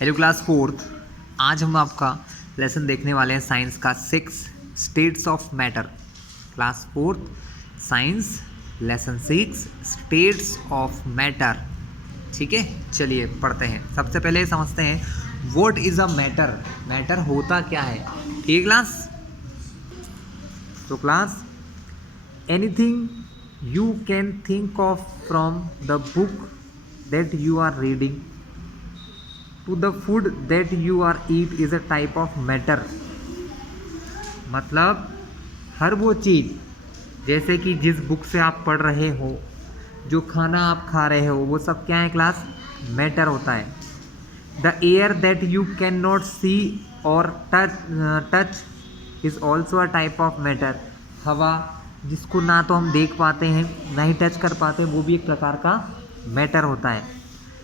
Hello class fourth. आज हम आपका लेसन देखने वाले हैं साइंस का 6 states of matter. Class fourth science lesson 6 states of matter. ठीक है, चलिए पढ़ते हैं। सबसे पहले समझते हैं what is a matter. Matter होता क्या है। ठीक है क्लास। तो class anything you can think of from the book that you are reading to the food that you are eat is a type of matter। मतलब हर वो चीज़, जैसे कि जिस बुक से आप पढ़ रहे हो, जो खाना आप खा रहे हो, वो सब क्या है क्लास, मैटर होता है। The air that you can not see or touch is also a type of matter. हवा जिसको ना तो हम देख पाते हैं ना ही टच कर पाते हैं, वो भी एक प्रकार का मैटर होता है।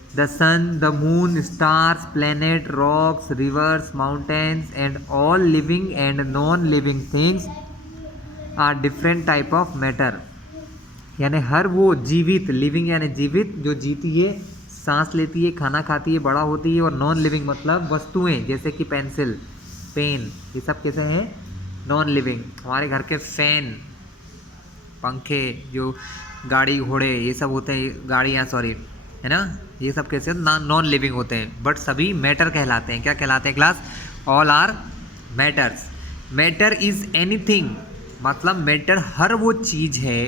The sun, the moon, stars, planet, rocks, rivers, mountains and all living and non-living things are different type of matter। यानी हर वो जीवित, लिविंग यानी जीवित, जो जीती है, सांस लेती है, खाना खाती है, बड़ा होती है, और नॉन लिविंग मतलब वस्तुएं जैसे कि पेंसिल, पेन, ये सब कैसे हैं, नॉन लिविंग। हमारे घर के फैन, पंखे, जो गाड़ी घोड़े ये सब होते हैं, गाड़ियाँ सॉरी, है ना, ये सब कैसे नॉन लिविंग होते हैं, बट सभी मैटर कहलाते हैं। क्या कहलाते हैं class, all are matters. Matter is anything मतलब मैटर हर वो चीज़ है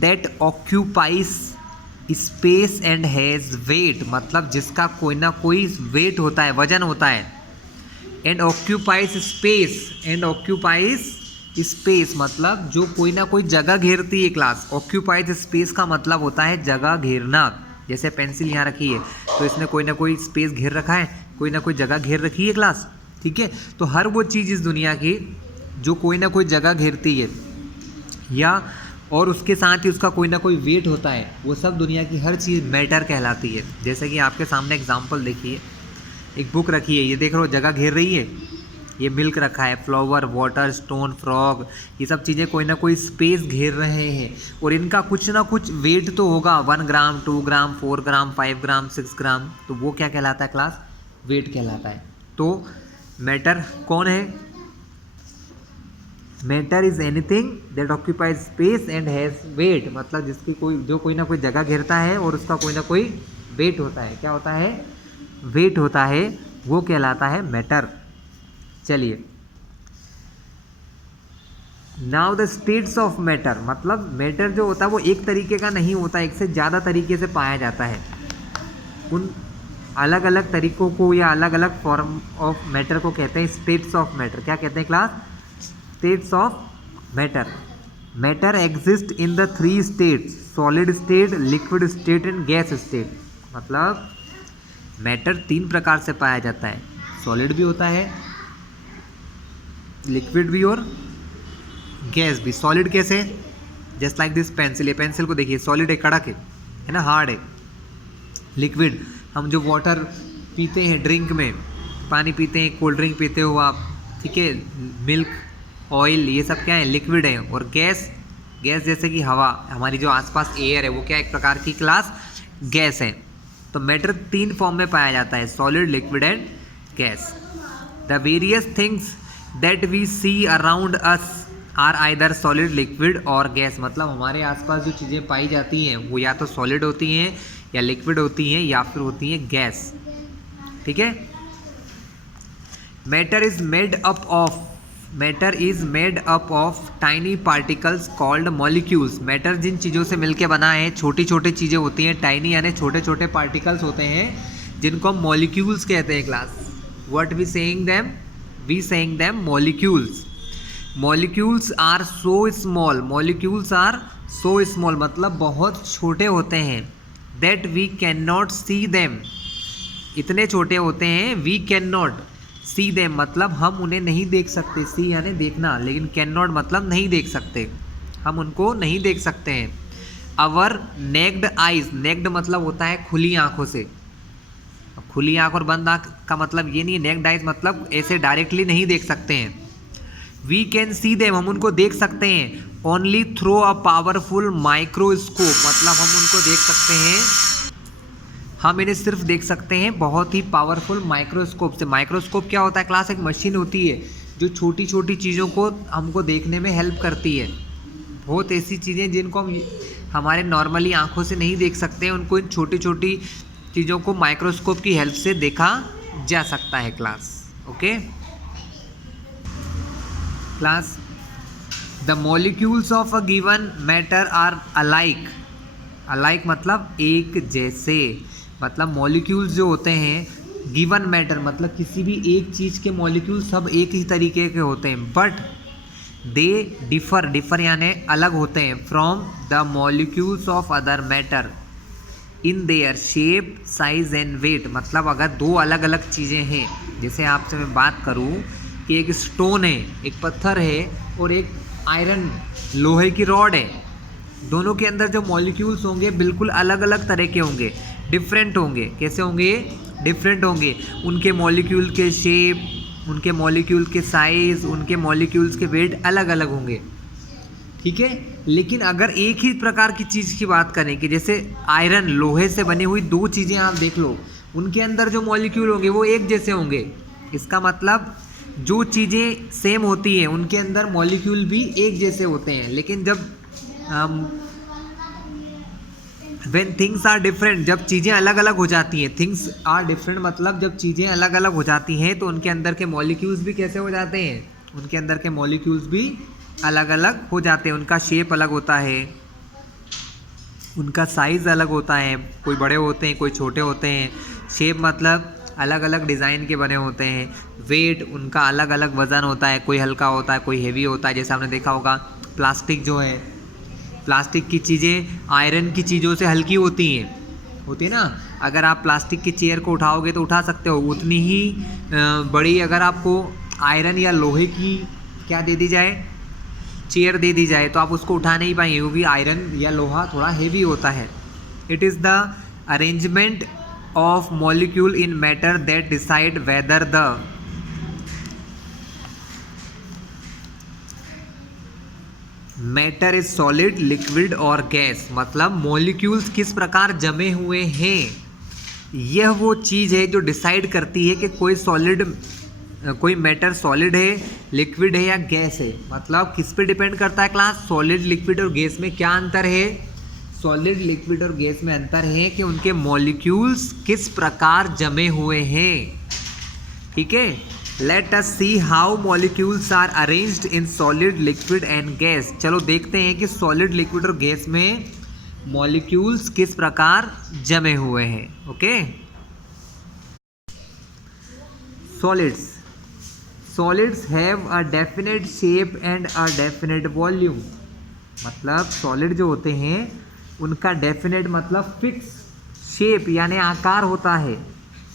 that occupies space and has weight, मतलब जिसका कोई ना कोई वेट होता है, वजन होता है। And occupies space, and occupies space मतलब जो कोई ना कोई जगह घेरती है क्लास। ऑक्यूपाइज स्पेस का मतलब होता है जगह घेरना। जैसे पेंसिल यहाँ रखी है तो इसने कोई ना कोई स्पेस घेर रखा है, कोई ना कोई जगह घेर रखी है क्लास। ठीक है, तो हर वो चीज़ इस दुनिया की जो कोई ना कोई जगह घेरती है या और उसके साथ ही उसका कोई ना कोई वेट होता है, वो सब दुनिया की हर चीज़ मैटर कहलाती है। जैसे कि आपके सामने एग्जाम्पल देखिए, एक बुक रखी है, ये देख रहे हो जगह घेर रही है, ये मिल्क रखा है, फ्लावर, वाटर, स्टोन, फ्रॉग, ये सब चीज़ें कोई ना कोई स्पेस घेर रहे हैं और इनका कुछ ना कुछ वेट तो होगा, 1 ग्राम, 2 ग्राम, 4 ग्राम, 5 ग्राम, 6 ग्राम, तो वो क्या कहलाता है क्लास, वेट कहलाता है। तो मैटर कौन है, matter is anything that occupies space and has weight, मतलब जिसकी कोई, जो कोई ना कोई जगह घेरता है और उसका कोई ना कोई वेट होता है। क्या होता है, वेट होता है, वो कहलाता है मैटर। चलिए, now the states of matter, मतलब मैटर जो होता है वो एक तरीके का नहीं होता, एक से ज़्यादा तरीके से पाया जाता है। उन अलग अलग तरीकों को या अलग अलग फॉर्म ऑफ मैटर को कहते हैं स्टेट्स ऑफ मैटर। क्या कहते हैं class, states of matter. Matter exist in the 3 states, solid state, liquid state and gas state. मतलब मैटर 3 प्रकार से पाया जाता है, सॉलिड भी होता है, लिक्विड भी और गैस भी। सॉलिड कैसे, जस्ट लाइक दिस पेंसिल, ये पेंसिल को देखिए, सॉलिड है, कड़क है ना, हार्ड है। लिक्विड, हम जो वाटर पीते हैं, ड्रिंक में पानी पीते हैं, कोल्ड ड्रिंक पीते हो आप, ठीक है, मिल्क, ऑयल, ये सब क्या है, लिक्विड है। और गैस, गैस जैसे कि हवा, हमारी जो आसपास एयर है, वो क्या एक प्रकार की क्लास गैस है। तो मैटर 3 फॉर्म में पाया जाता है, solid, liquid and gas. The various things that we see around us are either solid, liquid और गैस, मतलब हमारे आसपास जो चीज़ें पाई जाती हैं वो या तो सॉलिड होती हैं या लिक्विड होती हैं या फिर होती हैं गैस। ठीक है, matter is made up of tiny particles called molecules. Matter जिन चीज़ों से मिलके बना है, छोटी छोटी चीज़ें होती हैं, टाइनी यानी छोटे छोटे पार्टिकल्स होते हैं, जिनको हम मॉलिक्यूल्स कहते हैं class. What we saying them molecules। molecules are so small, मतलब बहुत छोटे होते हैं, that we cannot see them, इतने छोटे होते हैं, we cannot see them मतलब हम उन्हें नहीं देख सकते, see यानी देखना, लेकिन cannot मतलब नहीं देख सकते, हम उनको नहीं देख सकते हैं। our naked eyes, naked मतलब होता है खुली आंखों से, खुली आंख और बंद आंख का मतलब ये नहीं, नेक्ड आइज मतलब ऐसे डायरेक्टली नहीं देख सकते हैं। वी कैन सी देम, हम उनको देख सकते हैं, only through a powerful microscope, मतलब हम उनको देख सकते हैं हम इन्हें सिर्फ देख सकते हैं बहुत ही पावरफुल माइक्रोस्कोप से। माइक्रोस्कोप क्या होता है क्लास? एक मशीन होती है जो छोटी छोटी चीज़ों को हमको देखने में हेल्प करती है। बहुत ऐसी चीज़ें जिनको हम हमारे नॉर्मली आंखों से नहीं देख सकते, उनको इन छोटी छोटी चीज़ों को माइक्रोस्कोप की हेल्प से देखा जा सकता है class. Okay class, the molecules of a given matter are alike. Alike मतलब एक जैसे, मतलब मॉलिक्यूल्स जो होते हैं गिवन मैटर मतलब किसी भी एक चीज़ के मॉलिक्यूल सब एक ही तरीके के होते हैं, बट दे डिफर, डिफर यानी अलग होते हैं, from the molecules of other matter in their shape size and weight. मतलब अगर दो अलग अलग चीज़ें हैं, जैसे आपसे मैं बात करूं कि एक स्टोन है, एक पत्थर है और एक आयरन लोहे की रॉड है, दोनों के अंदर जो मॉलिक्यूल्स होंगे बिल्कुल अलग अलग तरह के होंगे, डिफरेंट होंगे। कैसे होंगे? डिफरेंट होंगे। उनके मॉलिक्यूल के शेप, उनके मॉलिक्यूल के साइज़, उनके मॉलिक्यूल्स के वेट अलग अलग होंगे, ठीक है। लेकिन अगर एक ही प्रकार की चीज़ की बात करें कि जैसे आयरन लोहे से बनी हुई दो चीज़ें आप देख लो, उनके अंदर जो मॉलिक्यूल होंगे वो एक जैसे होंगे। इसका मतलब जो चीज़ें सेम होती हैं उनके अंदर मॉलिक्यूल भी एक जैसे होते हैं। लेकिन जब व्हेन थिंग्स आर डिफरेंट, जब चीज़ें अलग अलग हो जाती हैं, थिंग्स आर डिफरेंट मतलब जब चीज़ें अलग अलग हो जाती हैं तो उनके अंदर के मॉलिक्यूल्स भी कैसे हो जाते हैं? उनके अंदर के मॉलिक्यूल्स भी अलग अलग हो जाते हैं। उनका शेप अलग होता है, उनका साइज़ अलग होता है, कोई बड़े होते हैं कोई छोटे होते हैं। शेप मतलब अलग अलग डिज़ाइन के बने होते हैं। वेट उनका अलग अलग वज़न होता है, कोई हल्का होता है कोई हेवी होता है। जैसे आपने देखा होगा प्लास्टिक जो है, प्लास्टिक की चीज़ें आयरन की चीज़ों से हल्की होती है ना। अगर आप प्लास्टिक की चेयर को उठाओगे तो उठा सकते हो, उतनी ही बड़ी अगर आपको आयरन या लोहे की क्या दे दी जाए, चेयर दे दी जाए, तो आप उसको उठा नहीं पाएंगे क्योंकि आयरन या लोहा थोड़ा हेवी होता है। It is the arrangement of molecule in matter that decide whether the matter is solid, liquid और गैस। मतलब मॉलिक्यूल्स किस प्रकार जमे हुए हैं, यह वो चीज़ है जो डिसाइड करती है कि कोई मैटर सॉलिड है, लिक्विड है या गैस है। मतलब किस पे डिपेंड करता है क्लास? सॉलिड, लिक्विड और गैस में क्या अंतर है? सॉलिड, लिक्विड और गैस में अंतर है कि उनके मॉलिक्यूल्स किस प्रकार जमे हुए हैं, ठीक है। Let us see how molecules are arranged in solid, liquid and gas. चलो देखते हैं कि सॉलिड, लिक्विड और गैस में मॉलिक्यूल्स किस प्रकार जमे हुए हैं। Okay, solids, solids have a definite shape and a definite volume. मतलब सॉलिड जो होते हैं उनका डेफिनेट मतलब फिक्स शेप यानी आकार होता है,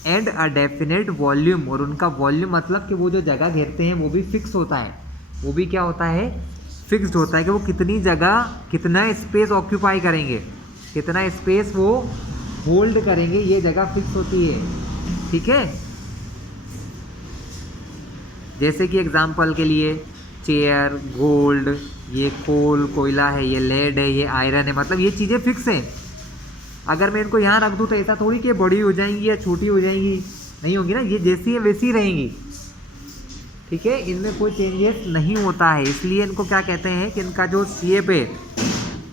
एंड अ डेफिनेट वॉल्यूम, और उनका वॉल्यूम मतलब कि वो जो जगह घेरते हैं वो भी फिक्स होता है। वो भी क्या होता है? फिक्स्ड होता है कि वो कितनी जगह, कितना स्पेस ऑक्यूपाई करेंगे, कितना स्पेस वो होल्ड करेंगे, ये जगह फिक्स होती है, ठीक है। जैसे कि एग्जांपल के लिए चेयर, गोल्ड, ये कोल, कोयला है, ये लेड है, ये आयरन है, मतलब ये चीज़ें फिक्स हैं। अगर मैं इनको यहाँ रख दूँ तो ऐसा थोड़ी कि बड़ी हो जाएंगी या छोटी हो जाएंगी, नहीं होगी ना, ये जैसी है वैसी रहेंगी, ठीक है। इनमें कोई चेंजेस नहीं होता है, इसलिए इनको क्या कहते हैं कि इनका जो शेप है,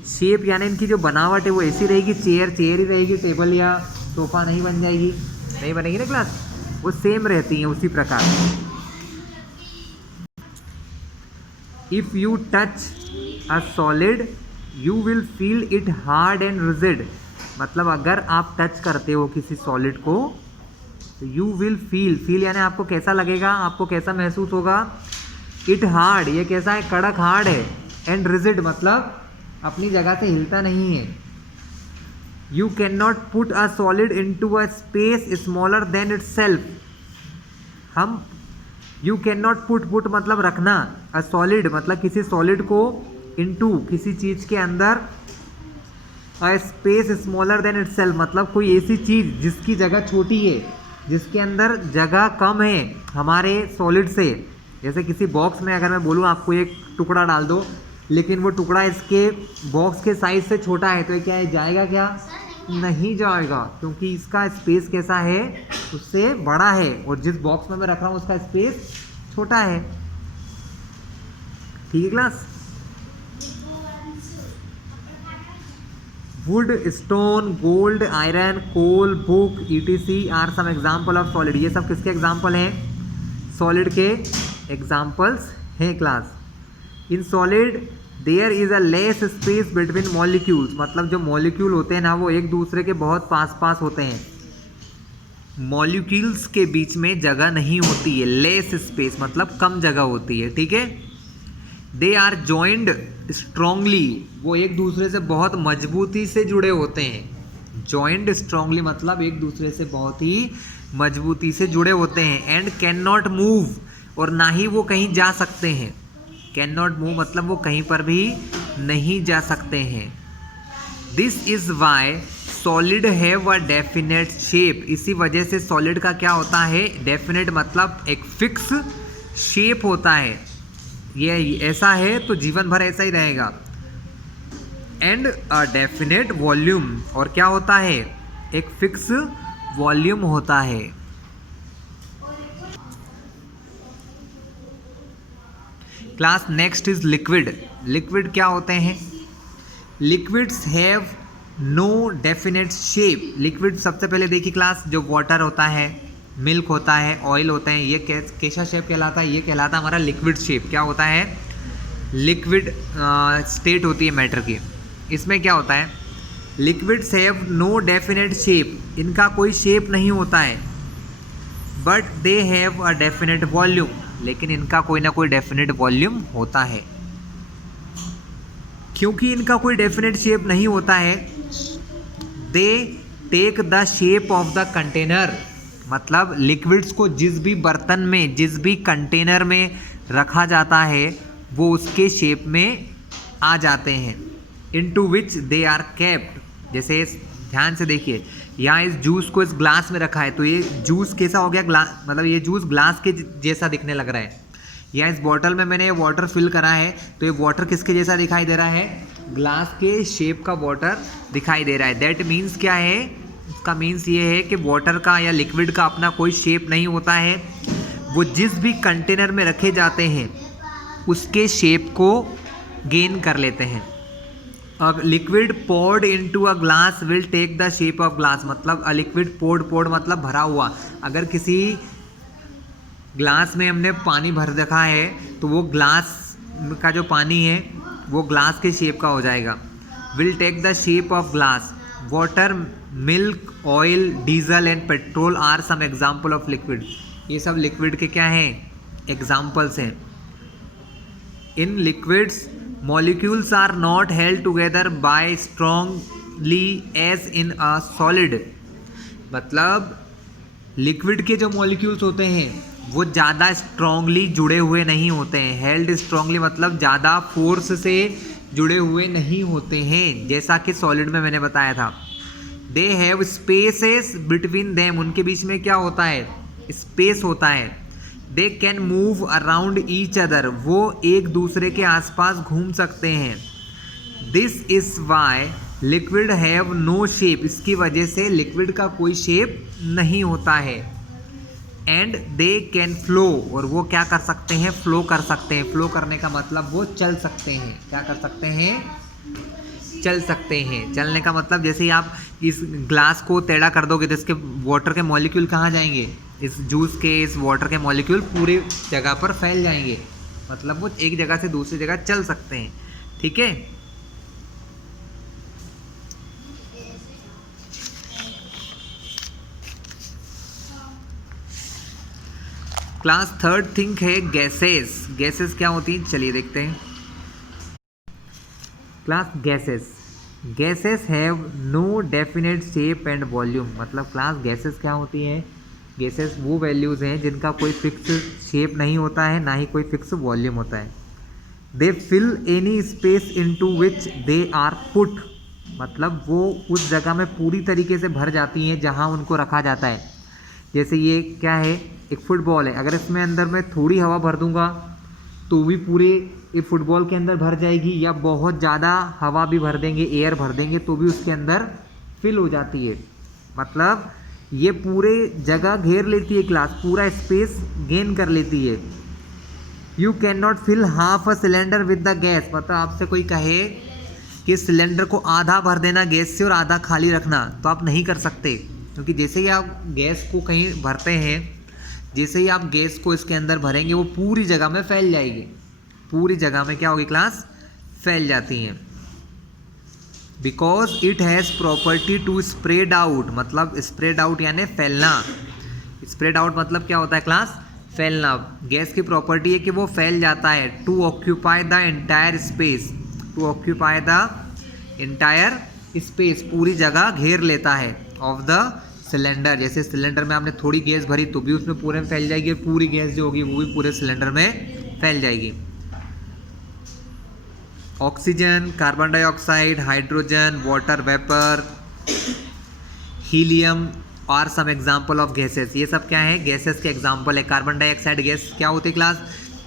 शेप यानी इनकी जो बनावट है वो ऐसी रहेगी। चेयर चेयर ही रहेगी, टेबल या सोफ़ा नहीं बन जाएगी, नहीं बनेगी ना क्लास, वो सेम रहती हैं उसी प्रकार। If you touch a solid you will feel it hard and rigid. मतलब अगर आप टच करते हो किसी सॉलिड को तो यू विल फील यानी आपको कैसा लगेगा, आपको कैसा महसूस होगा? इट हार्ड, ये कैसा है? कड़क, हार्ड है। एंड रिजिड मतलब अपनी जगह से हिलता नहीं है। You can not put a solid into a space smaller than itself. हम यू कैन नॉट पुट मतलब रखना, अ सॉलिड मतलब किसी सॉलिड को, इनटू किसी चीज़ के अंदर, a space smaller than itself मतलब कोई ऐसी चीज़ जिसकी जगह छोटी है, जिसके अंदर जगह कम है हमारे सॉलिड से। जैसे किसी बॉक्स में अगर मैं बोलूँ आपको एक टुकड़ा डाल दो, लेकिन वो टुकड़ा इसके बॉक्स के साइज से छोटा है, तो ये क्या है, जाएगा क्या? नहीं जाएगा, क्योंकि इसका स्पेस कैसा है, उससे बड़ा है, और जिस बॉक्स में मैं रख रहा हूँ उसका स्पेस छोटा है। ठीक है class. Wood, stone, gold, iron, coal, book, etc are some example of solid. ये सब किसके एग्जाम्पल हैं, सॉलिड के एग्जाम्पल्स हैं class. In solid there is a less space between molecules, मतलब जो मॉलिक्यूल होते हैं ना वो एक दूसरे के बहुत पास पास होते हैं, मॉलिक्यूल्स के बीच में जगह नहीं होती है, लेस स्पेस मतलब कम जगह होती है। ठीक है। दे आर जॉइंड स्ट्रांगली, वो एक दूसरे से बहुत मजबूती से जुड़े होते हैं। जॉइंड स्ट्रांगली मतलब एक दूसरे से बहुत ही मजबूती से जुड़े होते हैं। एंड कैन नॉट मूव, और ना ही वो कहीं जा सकते हैं। कैन नॉट मूव मतलब वो कहीं पर भी नहीं जा सकते हैं। This is why solid have a definite shape, इसी वजह से सॉलिड का क्या होता है, डेफिनेट मतलब एक फिक्स शेप होता है। ये ऐसा है तो जीवन भर ऐसा ही रहेगा। एंड अ डेफिनेट वॉल्यूम, और क्या होता है, एक फिक्स वॉल्यूम होता है। Class next is liquid. Liquid क्या होते हैं, liquids have no definite shape. Liquid सबसे पहले देखिए क्लास, जो वाटर होता है, मिल्क होता है, ऑयल होते हैं, ये कैसा शेप कहलाता है, ये कहलाता है हमारा लिक्विड शेप। क्या होता है, लिक्विड स्टेट होती है मैटर की। इसमें क्या होता है, liquids have no definite shape, इनका कोई शेप नहीं होता है। But they have a definite volume, लेकिन इनका कोई ना कोई डेफिनेट वॉल्यूम होता है। क्योंकि इनका कोई डेफिनेट शेप नहीं होता है, they take the shape of the container, मतलब लिक्विड्स को जिस भी बर्तन में, जिस भी कंटेनर में रखा जाता है वो उसके शेप में आ जाते हैं। Into which they are kept. जैसे ध्यान से देखिए, यहाँ इस जूस को इस ग्लास में रखा है, तो ये जूस कैसा हो गया, ग्लास मतलब ये जूस ग्लास के जैसा दिखने लग रहा है। या इस बॉटल में मैंने ये वाटर फिल करा है, तो ये वाटर किसके जैसा दिखाई दे रहा है, ग्लास के शेप का वाटर दिखाई दे रहा है। दैट मीन्स क्या है, इसका मीन्स ये है कि वाटर का या लिक्विड का अपना कोई शेप नहीं होता है, वो जिस भी कंटेनर में रखे जाते हैं उसके शेप को गेन कर लेते हैं। अब liquid poured into a glass will take the shape of glass, मतलब अ लिक्विड पोर्ड मतलब भरा हुआ। अगर किसी ग्लास में हमने पानी भर रखा है तो वो ग्लास का जो पानी है वो ग्लास के शेप का हो जाएगा। Will take the shape of glass. Water, milk, oil, diesel and petrol are some example of liquid. ये सब लिक्विड के क्या हैं, एग्जाम्पल्स हैं। In liquids molecules are not held together by strongly as in a solid, मतलब liquid के जो molecules होते हैं वो ज़्यादा स्ट्रॉन्गली जुड़े हुए नहीं होते हैं। हेल्ड स्ट्रॉन्गली मतलब ज़्यादा फोर्स से जुड़े हुए नहीं होते हैं, जैसा कि सॉलिड में मैंने बताया था। They have spaces between them, उनके बीच में क्या होता है, स्पेस होता है। They can move around each other, वो एक दूसरे के आसपास घूम सकते हैं। This is why liquid have no shape, इसकी वजह से लिक्विड का कोई शेप नहीं होता है। एंड दे कैन फ्लो, और वो क्या कर सकते हैं, फ्लो कर सकते हैं। फ्लो करने का मतलब वो चल सकते हैं। क्या कर सकते हैं, चल सकते हैं। चलने का मतलब जैसे ही आप इस ग्लास को टेढ़ा कर दोगे तो इसके वाटर के मॉलिक्यूल कहाँ जाएंगे, इस जूस के, इस वाटर के मॉलिक्यूल पूरी जगह पर फैल जाएंगे, मतलब वो एक जगह से दूसरी जगह चल सकते हैं। ठीक है। क्लास थर्ड थिंक है गैसेस। गैसेस क्या होती हैं, चलिए देखते हैं। Class gases, gases have no definite shape and volume, मतलब क्लास गैसेस क्या होती हैं, गैसेस वो वैल्यूज़ हैं जिनका कोई फिक्स शेप नहीं होता है, ना ही कोई फिक्स वॉल्यूम होता है। They fill any space into which they are put, मतलब वो उस जगह में पूरी तरीके से भर जाती हैं जहां उनको रखा जाता है। जैसे ये क्या है, एक फुटबॉल है, अगर इसमें अंदर मैं थोड़ी हवा भर दूंगा तो भी पूरे ये फुटबॉल के अंदर भर जाएगी, या बहुत ज़्यादा हवा भी भर देंगे, एयर भर देंगे तो भी उसके अंदर फिल हो जाती है, मतलब ये पूरे जगह घेर लेती है क्लास, पूरा स्पेस गेन कर लेती है। You can not fill half a cylinder with the gas, मतलब आपसे कोई कहे कि सिलेंडर को आधा भर देना गैस से और आधा खाली रखना, तो आप नहीं कर सकते, क्योंकि जैसे ही आप गैस को कहीं भरते हैं, जैसे ही आप गैस को इसके अंदर भरेंगे वो पूरी जगह में फैल जाएगी, पूरी जगह में क्या होगी क्लास, फैल जाती हैं। Because it has property to spread out, मतलब स्प्रेड आउट यानी फैलना। स्प्रेड आउट मतलब क्या होता है क्लास, फैलना। गैस की प्रॉपर्टी है कि वो फैल जाता है। To occupy the entire space, to occupy the entire space, पूरी जगह घेर लेता है ऑफ द सिलेंडर। जैसे सिलेंडर में आपने थोड़ी गैस भरी तो भी उसमें पूरे में फैल जाएगी, पूरी गैस जो होगी वो भी पूरे सिलेंडर में फैल जाएगी। Oxygen, carbon dioxide, hydrogen, water vapour, helium are some example of gases. ये सब क्या है, गैसेस के एग्जाम्पल है। कार्बन डाइऑक्साइड गैस क्या होती है क्लास,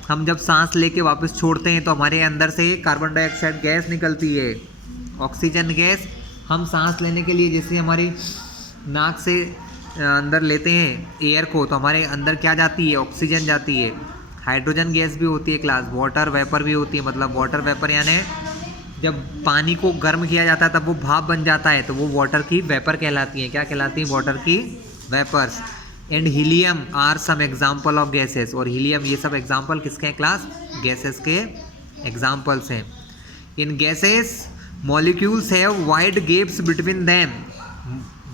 हम जब सांस लेके वापस छोड़ते हैं तो हमारे अंदर से कार्बन डाइऑक्साइड गैस निकलती है। ऑक्सीजन गैस हम सांस लेने के लिए, जैसे हमारी नाक से अंदर लेते हैं एयर को, तो हमारे अंदर क्या जाती है, ऑक्सीजन जाती है। हाइड्रोजन गैस भी होती है क्लास, वाटर वेपर भी होती है, मतलब वाटर वेपर यानी जब पानी को गर्म किया जाता है तब वो भाप बन जाता है, तो वो वाटर की वेपर कहलाती है। क्या कहलाती है, वाटर की vapours. And helium are some example of gases, और हीलियम ये सब एग्जाम्पल किसके हैं क्लास, गैसेस के एग्जाम्पल्स हैं। In gases molecules have wide gaps between them.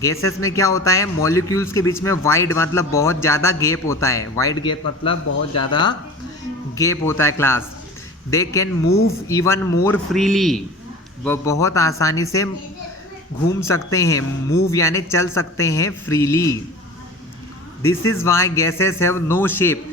Gases में क्या होता है, मॉलिक्यूल्स के बीच में वाइड मतलब बहुत ज़्यादा गैप होता है। वाइड गैप मतलब बहुत ज़्यादा गैप होता है class. They can move even more freely, वो बहुत आसानी से घूम सकते हैं। मूव यानी चल सकते हैं freely. This is why gases have no shape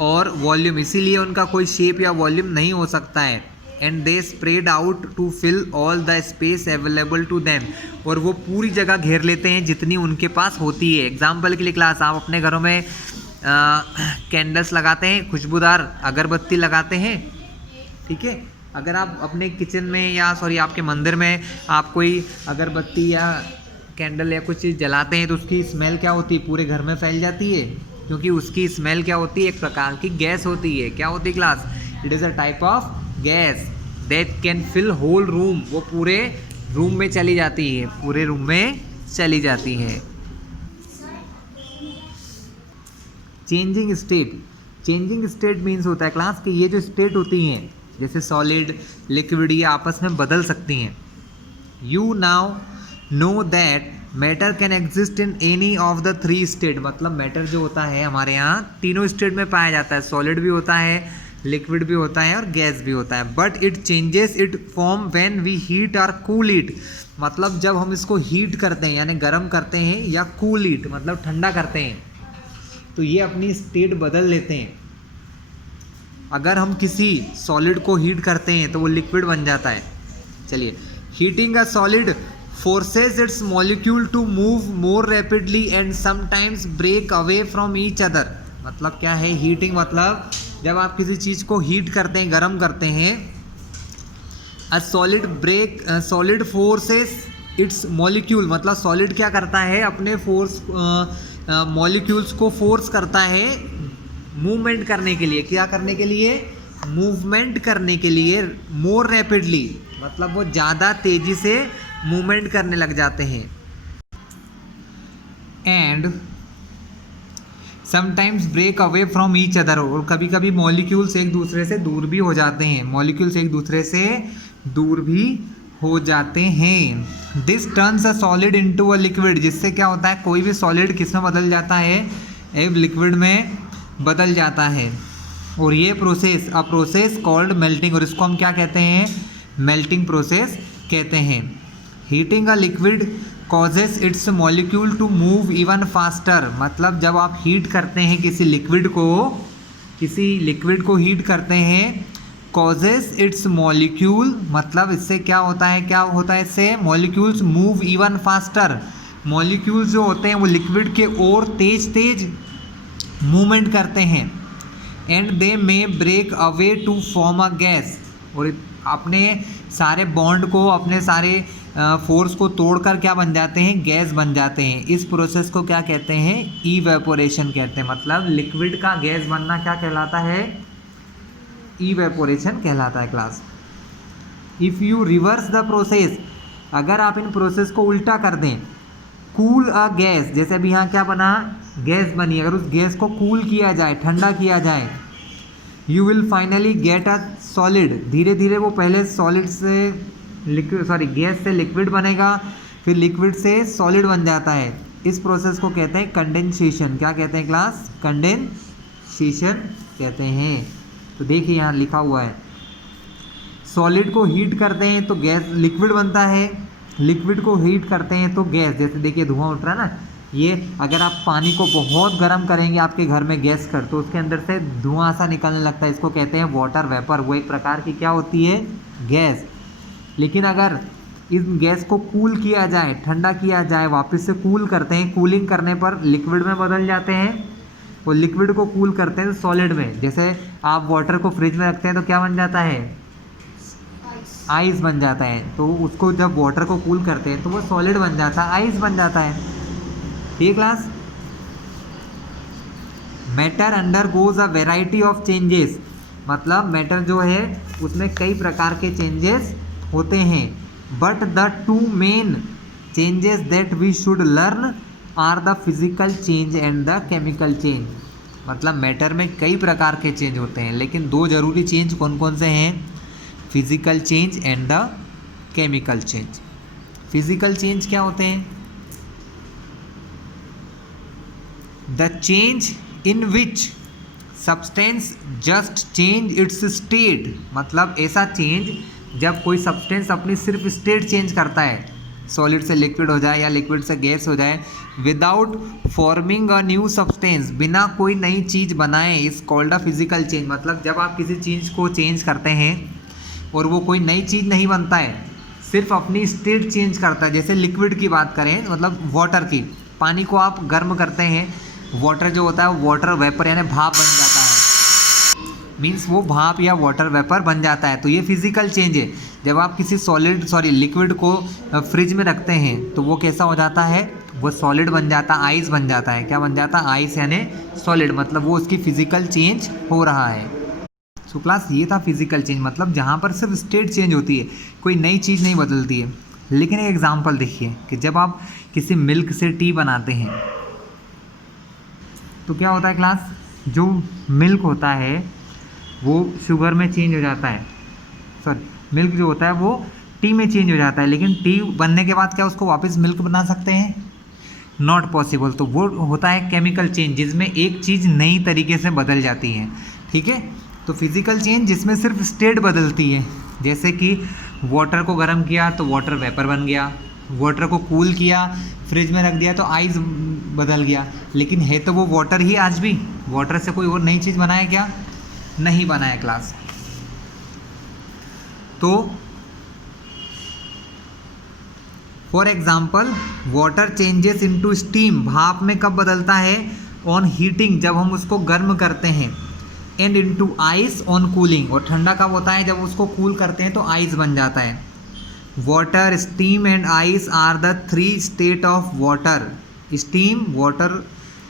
और वॉल्यूम, इसीलिए उनका कोई शेप या वॉल्यूम नहीं हो सकता है। And they spread out to fill all the space available to them, और वो पूरी जगह घेर लेते हैं जितनी उनके पास होती है। एग्जाम्पल के लिए क्लास, आप अपने घरों में कैंडल्स लगाते हैं, खुशबूदार अगरबत्ती लगाते हैं, ठीक है। अगर आप अपने किचन में या आपके मंदिर में आप कोई अगरबत्ती या कैंडल या कुछ चीज़ जलाते हैं तो उसकी स्मेल क्या होती है, पूरे घर में फैल जाती है, क्योंकि उसकी स्मेल क्या होती है, एक प्रकार की गैस होती है। क्या होती है class, it is a type of gas that can fill whole room, वो पूरे रूम में चली जाती है, पूरे रूम में चली जाती है। Changing state, changing state means होता है क्लास कि ये जो स्टेट होती हैं जैसे सॉलिड, लिक्विड, ये आपस में बदल सकती हैं। You now know that matter can exist in any of the three state, मतलब मैटर जो होता है हमारे यहाँ तीनों स्टेट में पाया जाता है। सॉलिड भी होता है, लिक्विड भी होता है और गैस भी होता है। But it changes it form when we heat और कूल इट, मतलब जब हम इसको हीट करते हैं यानी गर्म करते हैं, या कूल इट मतलब ठंडा करते हैं, तो ये अपनी स्टेट बदल लेते हैं। अगर हम किसी सॉलिड को हीट करते हैं तो वो लिक्विड बन जाता है। चलिए, heating a solid forces its molecule to move more rapidly and sometimes break away from each other. मतलब क्या है हीटिंग, मतलब जब आप किसी चीज़ को हीट करते हैं, गर्म करते हैं, अ सॉलिड फोर्सेस इट्स मॉलिक्यूल, मतलब सॉलिड क्या करता है, अपने फोर्स मॉलिक्यूल्स को फोर्स करता है मूवमेंट करने के लिए। क्या करने के लिए, मूवमेंट करने के लिए। मोर रैपिडली मतलब वो ज़्यादा तेज़ी से मूवमेंट करने लग जाते हैं। And sometimes break away from each other, और कभी कभी मॉलिक्यूल्स एक दूसरे से दूर भी हो जाते हैं। मॉलिक्यूल्स एक दूसरे से दूर भी हो जाते हैं। This turns a solid into a liquid, जिससे क्या होता है, कोई भी सॉलिड किस में बदल जाता है, एक लिक्विड में बदल जाता है। और ये process, a process called melting, और इसको हम क्या कहते हैं, मेल्टिंग प्रोसेस कहते हैं। Heating a liquid causes its molecule to move even faster, मतलब जब आप हीट करते हैं किसी लिक्विड को हीट करते हैं, कॉजेस इट्स मॉलिक्यूल मतलब इससे क्या होता है इससे molecules move even faster, molecules जो होते हैं वो लिक्विड के और तेज मूवमेंट करते हैं। And they may break away to form a gas, और अपने सारे बॉन्ड को, अपने सारे फोर्स को तोड़कर क्या बन जाते हैं, गैस बन जाते हैं। इस प्रोसेस को क्या कहते हैं, इवेपोरेशन कहते हैं। मतलब लिक्विड का गैस बनना क्या कहलाता है, इवेपोरेशन कहलाता है class. If you reverse the process, अगर आप इन प्रोसेस को उल्टा कर दें, कूल अ गैस, जैसे अभी यहाँ क्या बना, गैस बनी, अगर उस गैस को कूल किया जाए, ठंडा किया जाए, you will finally get a solid, धीरे धीरे वो पहले सॉलिड से लिक्विड, गैस से लिक्विड बनेगा, फिर लिक्विड से सॉलिड बन जाता है। इस प्रोसेस को कहते हैं कंडेंसेशन। क्या कहते हैं क्लास, कंडेंसेशन कहते हैं। तो देखिए यहाँ लिखा हुआ है, सॉलिड को हीट करते हैं तो गैस, लिक्विड बनता है, लिक्विड को हीट करते हैं तो गैस, जैसे देखिए धुआं उठ रहा है ना, ये अगर आप पानी को बहुत गर्म करेंगे आपके घर में गैस कर, तो उसके अंदर से धुआं सा निकलने लगता है, इसको कहते हैं वाटर वेपर। वो एक प्रकार की क्या होती है, गैस। लेकिन अगर इस गैस को कूल किया जाए, ठंडा किया जाए, वापस से कूल करते हैं, कूलिंग करने पर लिक्विड में बदल जाते हैं, और लिक्विड को कूल करते हैं सॉलिड में। जैसे आप वाटर को फ्रिज में रखते हैं तो क्या बन जाता है, आइस बन जाता है। तो उसको जब वाटर को कूल करते हैं तो वो सॉलिड बन जाता है, आइस बन जाता है। ठीक class. Matter undergoes a variety of changes, मतलब मैटर जो है उसमें कई प्रकार के चेंजेस होते हैं। But the two main changes that we should learn are the physical change and the chemical change. मतलब मैटर में कई प्रकार के चेंज होते हैं, लेकिन दो जरूरी चेंज कौन कौन से हैं, physical change and the chemical change. Physical change क्या होते हैं, the change in which substance just change it's state. मतलब ऐसा चेंज जब कोई सब्सटेंस अपनी सिर्फ स्टेट चेंज करता है, सॉलिड से लिक्विड हो जाए या लिक्विड से गैस हो जाए, without forming a new substance, बिना कोई नई चीज़ बनाए, is called a physical change. मतलब जब आप किसी चीज़ को चेंज करते हैं और वो कोई नई चीज़ नहीं बनता है, सिर्फ अपनी स्टेट चेंज करता है। जैसे लिक्विड की बात करें, मतलब वाटर की, पानी को आप गर्म करते हैं, वाटर जो होता है वो वाटर वेपर यानी भाप बन जाता है, मीन्स वो भाप या वाटर वेपर बन जाता है। तो ये फिजिकल चेंज है। जब आप किसी लिक्विड को फ्रिज में रखते हैं तो वो कैसा हो जाता है, वो सॉलिड बन जाता है, आइस बन जाता है। क्या बन जाता है, आइस यानी सॉलिड। मतलब वो उसकी फिजिकल चेंज हो रहा है। सो क्लास ये था फिजिकल चेंज, मतलब जहाँ पर सिर्फ स्टेट चेंज होती है, कोई नई चीज़ नहीं बदलती है। लेकिन एक एग्जांपल देखिए कि जब आप किसी मिल्क से टी बनाते हैं तो क्या होता है क्लास, जो मिल्क होता है वो शुगर में चेंज हो जाता है, मिल्क जो होता है वो टी में चेंज हो जाता है। लेकिन टी बनने के बाद क्या उसको वापस मिल्क बना सकते हैं, नॉट पॉसिबल। तो वो होता है केमिकल चेंज, जिसमें एक चीज़ नई तरीके से बदल जाती है। ठीक है, तो फिजिकल चेंज जिसमें सिर्फ स्टेट बदलती है, जैसे कि वाटर को गर्म किया तो वाटर वेपर बन गया, वाटर को कूल किया, फ्रिज में रख दिया तो आइस बदल गया। लेकिन है तो वो वाटर ही आज भी, वाटर से कोई और नई चीज़ बनाए क्या, नहीं बनाया क्लास। तो for example water changes into steam, भाप में कब बदलता है, ऑन हीटिंग, जब हम उसको गर्म करते हैं, and into ice on cooling, और ठंडा कब होता है, जब उसको कूल करते हैं तो आइस बन जाता है। Water, steam and ice are the three state of water. Steam, water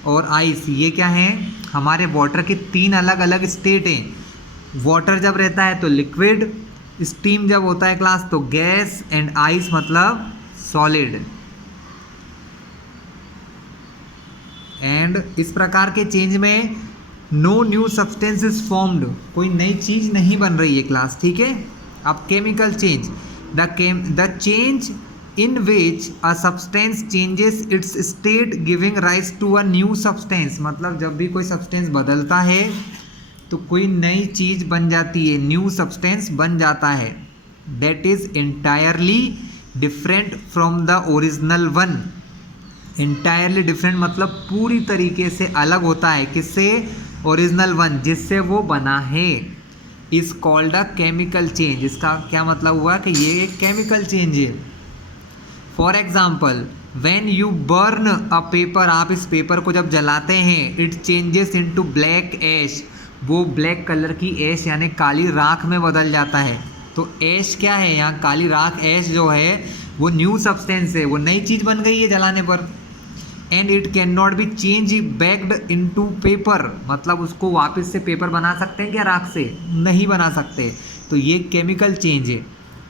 और आइस, ये क्या हैं, हमारे वाटर की तीन अलग अलग स्टेट हैं। वाटर जब रहता है तो लिक्विड, स्टीम जब होता है क्लास तो गैस, एंड आइस मतलब सॉलिड। एंड इस प्रकार के चेंज में no new substance is formed, कोई नई चीज नहीं बन रही है क्लास। ठीक है, अब chemical change, the change in which a substance changes its state giving rise to a new substance। मतलब जब भी कोई सब्सटेंस बदलता है तो कोई नई चीज़ बन जाती है, न्यू सब्सटेंस बन जाता है। that is entirely different from the original one। entirely different मतलब पूरी तरीके से अलग होता है, किससे, ओरिजिनल वन, जिससे वो बना है, is called a chemical change. इसका क्या मतलब हुआ कि ये एक केमिकल चेंज है। For example when you burn a paper, आप इस पेपर को जब जलाते हैं, इट चेंजेस इनटू ब्लैक ऐश, वो ब्लैक कलर की ऐश यानी काली राख में बदल जाता है। तो ऐश क्या है, यहाँ काली राख, ऐश जो है वो न्यू सब्सटेंस है, वो नई चीज़ बन गई है जलाने पर। And it can not be change backed into paper, मतलब उसको वापस से पेपर बना सकते हैं क्या राख से? नहीं बना सकते। तो ये केमिकल चेंज है।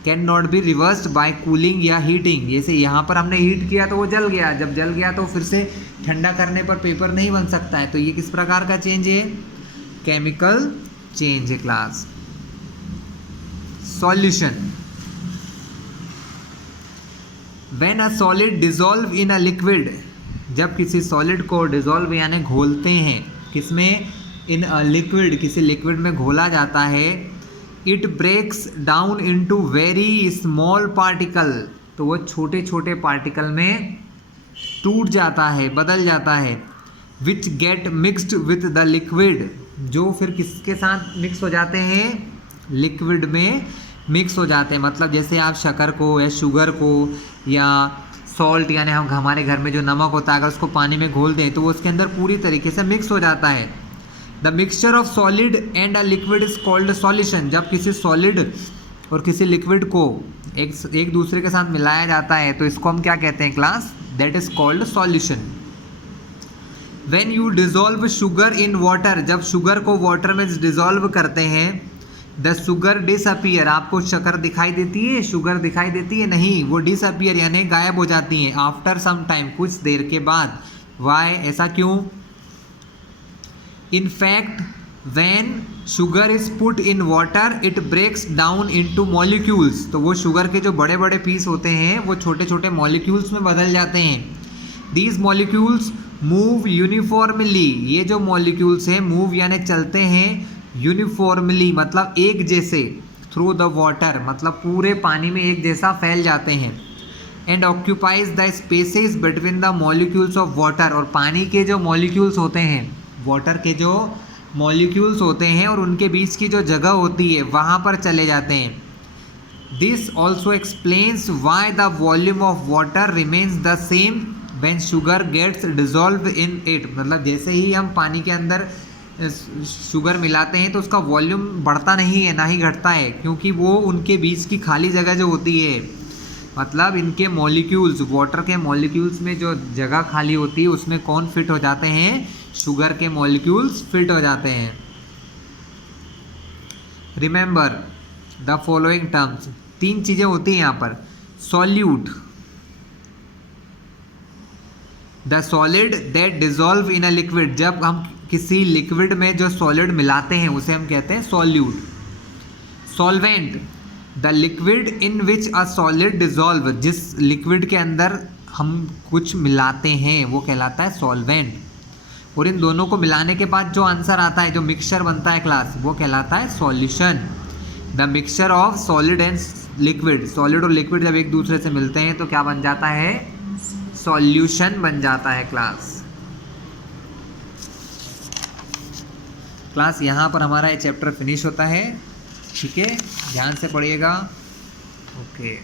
Can not be reversed bye cooling या हीटिंग, जैसे यहाँ पर हमने हीट किया तो वो जल गया, जब जल गया तो फिर से ठंडा करने पर पेपर नहीं बन सकता है। तो ये किस प्रकार का चेंज है? केमिकल चेंज है class. Solution, when a solid dissolve in a liquid, जब किसी सॉलिड को डिजॉल्व यानी घोलते हैं, किसमें? इन अ लिक्विड, किसी लिक्विड में घोला जाता है। It breaks down into very small particle, तो वो छोटे छोटे पार्टिकल में टूट जाता है, बदल जाता है। Which get mixed with the liquid, जो फिर किसके साथ मिक्स हो जाते हैं? लिक्विड में मिक्स हो जाते हैं। मतलब जैसे आप शक्कर को या शुगर को या सॉल्ट यानी हम हमारे घर में जो नमक होता है, अगर उसको पानी में घोल दें तो वो उसके अंदर पूरी तरीके से मिक्स हो जाता है। The mixture of solid and a liquid is called solution, जब किसी सॉलिड और किसी लिक्विड को एक दूसरे के साथ मिलाया जाता है तो इसको हम क्या कहते हैं class? That is called solution. When you dissolve sugar in water, जब शुगर को वाटर में डिजॉल्व करते हैं, द शुगर डिसअपियर, आपको शक्कर दिखाई देती है? शुगर दिखाई देती है? नहीं, वो डिसअपियर यानी गायब हो जाती हैं आफ्टर सम टाइम, कुछ देर के बाद। वाई, ऐसा क्यों? In fact when sugar is put in water it breaks down into molecules, तो वो शुगर के जो बड़े बड़े पीस होते हैं वो छोटे छोटे मॉलिक्यूल्स में बदल जाते हैं। दीज मॉलिक्यूल्स मूव यूनिफॉर्मली, ये जो मॉलिक्यूल्स हैं मूव यानी चलते हैं यूनिफॉर्मली, मतलब एक जैसे, थ्रू द वाटर, मतलब पूरे पानी में एक जैसा फैल जाते हैं। And occupies the spaces between the molecules of water, और पानी के जो मॉलिक्यूल्स होते हैं, वाटर के जो मॉलिक्यूल्स होते हैं और उनके बीच की जो जगह होती है वहाँ पर चले जाते हैं। This also explains why the volume of water remains the same when sugar gets dissolve in it, मतलब जैसे ही हम पानी के अंदर शुगर मिलाते हैं तो उसका वॉल्यूम बढ़ता नहीं है, ना ही घटता है, क्योंकि वो उनके बीच की खाली जगह जो होती है, मतलब इनके मॉलिक्यूल्स, वाटर के मॉलिक्यूल्स में जो जगह खाली होती है उसमें कौन फिट हो जाते हैं? शुगर के मॉलिक्यूल्स फिट हो जाते हैं। रिमेंबर द फॉलोइंग टर्म्स, 3 चीज़ें होती हैं यहाँ पर। Solute, the solid that dissolve in a liquid, जब हम किसी लिक्विड में जो सॉलिड मिलाते हैं उसे हम कहते हैं solute. Solvent, the liquid in which a solid dissolve, जिस लिक्विड के अंदर हम कुछ मिलाते हैं वो कहलाता है सॉल्वेंट। और इन दोनों को मिलाने के बाद जो आंसर आता है, जो मिक्सचर बनता है क्लास, वो कहलाता है solution. The mixture of solid and liquid, solid और लिक्विड जब एक दूसरे से मिलते हैं तो क्या बन जाता है? सॉल्यूशन बन जाता है क्लास। क्लास यहाँ पर हमारा ये चैप्टर फिनिश होता है। ठीक है, ध्यान से पढ़िएगा। ओके।